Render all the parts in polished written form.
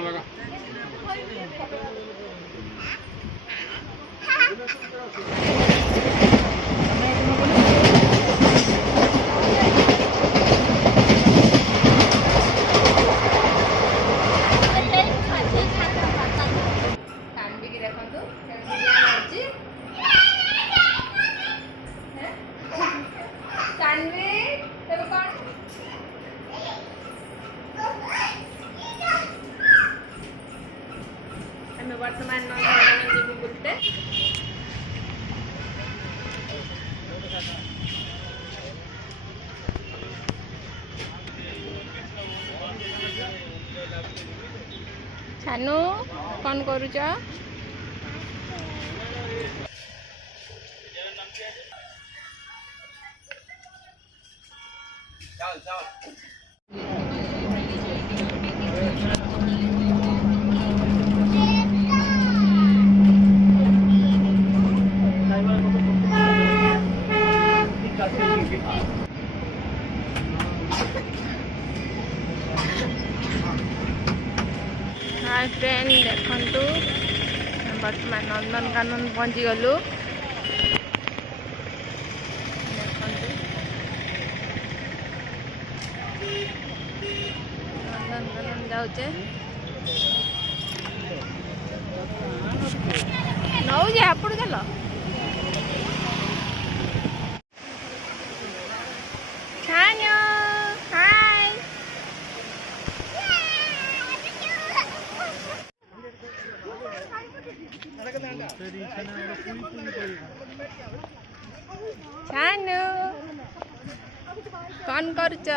लगा वर्तमान नंदनकानन बुलते छानू कौन करुच हाय फ्रेंड देखु बर्तमान नंदनकानन पहुँची गलु नंदनकानन जाऊचे नौ जे आपड़ चल छानू कौन करुच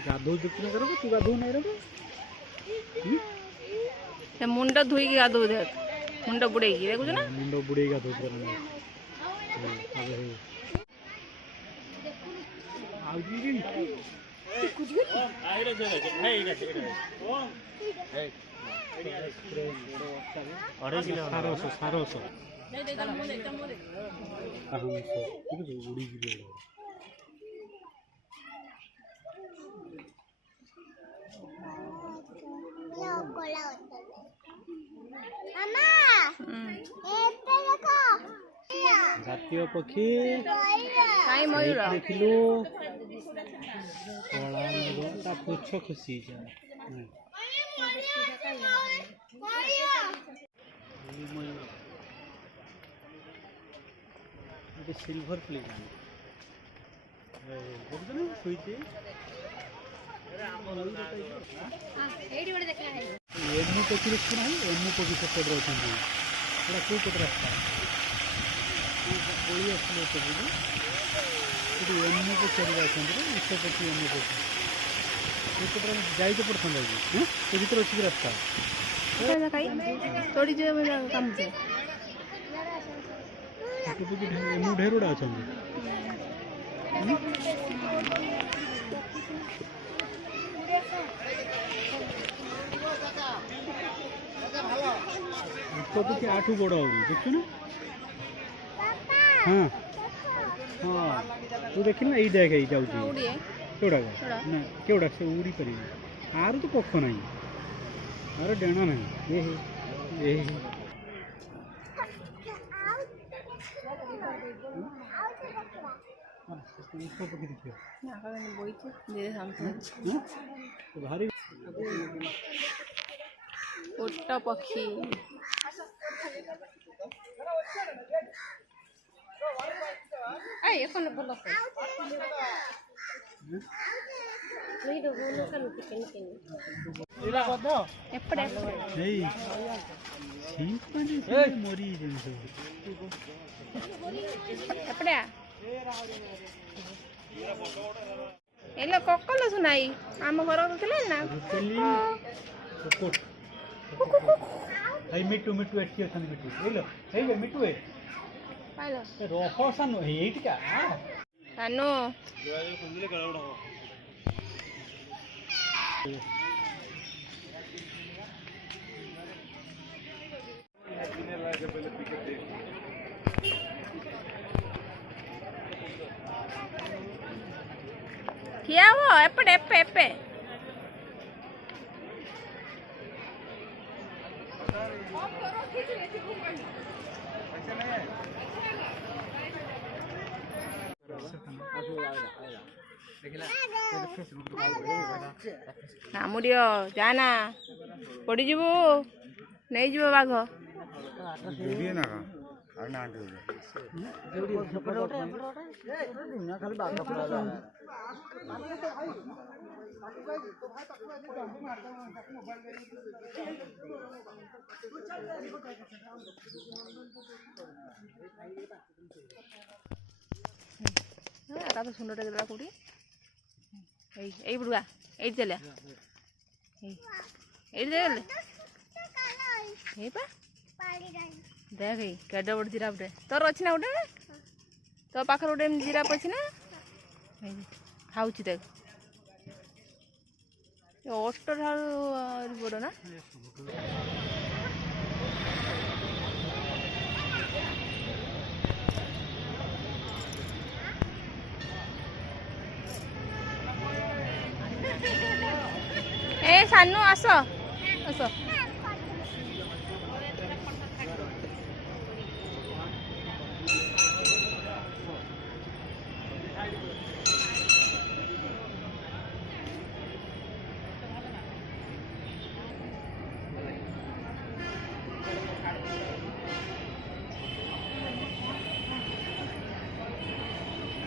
गाधो तू गाधो नहीं मुंड धोई गाधो दे मुंड बुड़े देखुच ना मुंड बुड़े गाधो जातीय पक्षी मयूर देखिलु पुछ खुशी सिल्वर प्लेट एमू पक्षी देखना है एमू पक्षी सेपट रही कौ पट रास्ता कोई आसले एमू पचार विष पक्षी एमू पक्षी जाई पड़ता से भर अच्छी रास्ता तोड़ी काम एमू ढेर गुड़ा अच्छा पक्षी आठू बड़ देखु ना हाँ हाँ तू देख ना ये देख जाऊँगी केवड़ा ना केवड़ा से उड़ी पारे आर तो पक्ष ना आर डेणा ना ये भारी ओट पक्षी ఎప్పుడే ఏయ్ సింపని మోరి ଜିନିଷ ఎప్పుడే ଏଲେ କକଲ ଶୁଣାଇ ଆମ ଘର ଥିଲେ ନା ଏଇ ମିଟୁ ମିଟୁ ଏଠି ଅଛନ୍ତି ମିଟୁ ଏଇଲୋ ଏଇ ମିଟୁ ଏ ପାଇଲ ରହ ସାନୁ ଏଇଠିକା ସାନୁ ଠିଆ ହୁଅ ଏପଟେ ଏପେ ଏପେ ନାମୁଡ଼ିଅ ଯାନା ପଡ଼ିଯିବୁ ନେଇଯିବ ବାଘ ଏକା ତ ସୁନ୍ଦରଟା ଦେଲା କୋଉଠି ଏଇ ବୁଡ଼ୁଆ ଏଇଠି ଚାଲିଆ ଏଇଠି ଦେଲେ ହେଇପା देख केडे बड़ जिराफ टे तोर अच्छी ना गोटे तो पाखर गोटे जिराफ अच्छी ना खाऊँ देख अष्ट बड़ ना ए सानू आस आस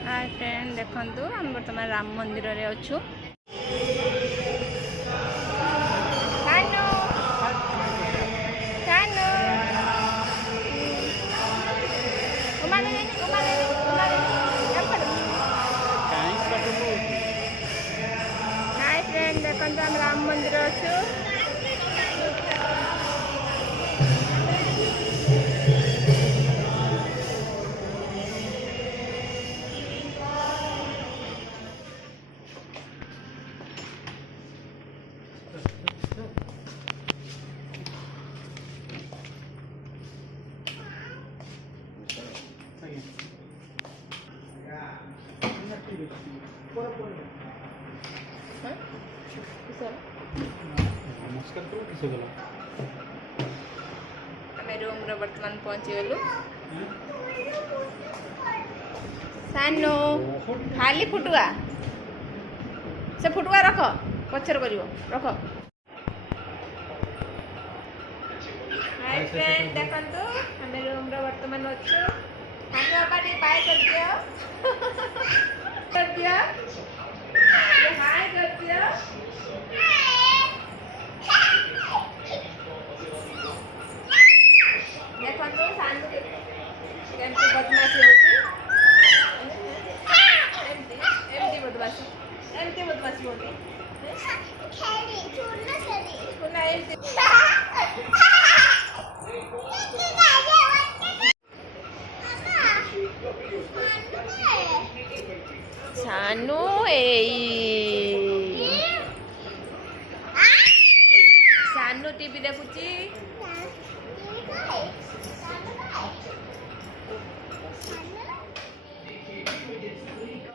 हाय फ्रेंड देखु आम बर्तमान राम मंदिर रे अच्छु हाय फ्रेंड देखु आम राम मंदिर अच्छु नमस्कार करो किसे गला आमे रूम रे वर्तमान पहुंची गेलु सानो खाली फुटुआ से फुटुआ रख पछर करिवो रख हाय फ्रेंड देखंतु आमे रूम रे वर्तमान अछु सानो बाडी बाय कर दियो ये हाय कर दियो देखो सानू केमती बदमाशी होती एमती बदमाशी होती सानू सानू टीवी देखुची